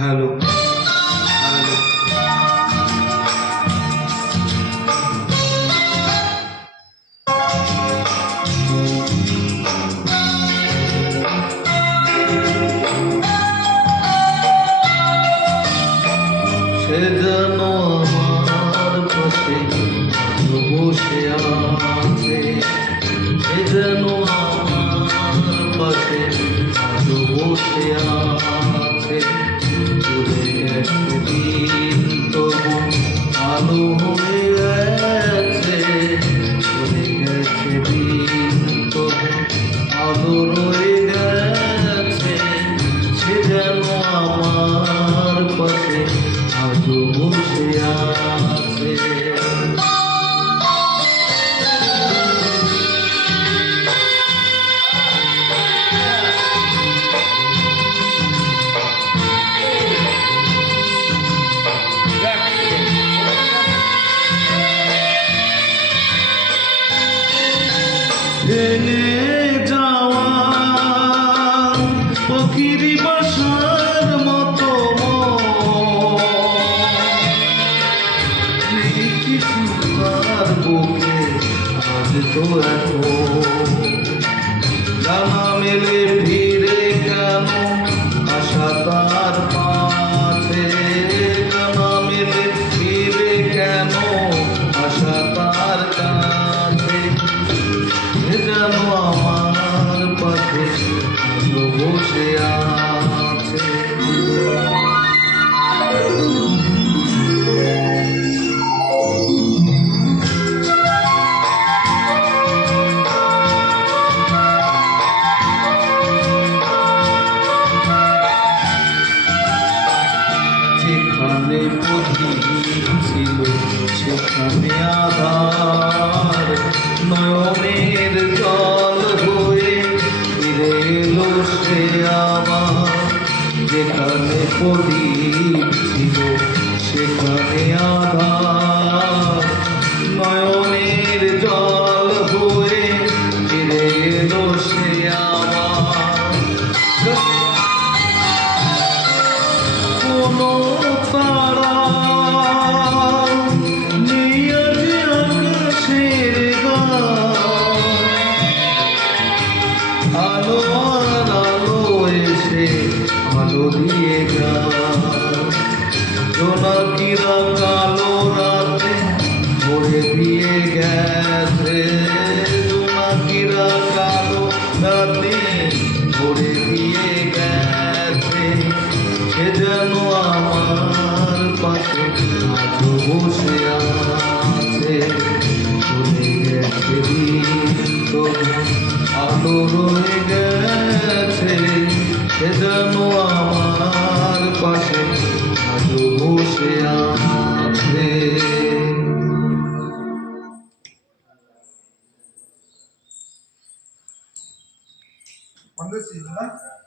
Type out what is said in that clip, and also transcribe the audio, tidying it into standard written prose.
Hello hello সে যেন আমার পাশে বসে আছে, সে যেন আমার পাশে বসে আছে। চলে গেছে দিন তবু আলো হয়ে গেছে, চলে গেছে দিন তবু আলো রয়ে গেছে। সে যেন আমার পাশে আজও বসে আছে। ভেঙে যাওয়া পাখির বাসার মতো কিছু তার বুকে আজ তো এত জানা মেলে ফিরে কেন আশা তার পাশে, জানা মেলে ফিরে কেন আশা তার কাছে। যেন আমার পাশে বসে আছে। যেখানে প্রদীপ ছিল সেখানে আধার, নয়নের জল হয়ে ফিরে এলো সে আবার। যেখানে প্রদীপ ছিল সেখানে আধার, নয়নের জল হয়ে ফিরে এলো সে আবার। কোনো তারা নেই আজ আকাশের গান, আলো আর আলো এসে আলো দিয়ে গান। জোনাকিরা কালো রাতে ভরে দিয়ে গেছে, জোনাকিরা কালো রাতে ভরে দিয়ে গেছে। সে যেন আমার পাশে আজও বসে আছে, চলে গেছে দিন তবু আলো রয়ে গেছে। সে যেন আমার পাশে আজও বসে আছে। On the season,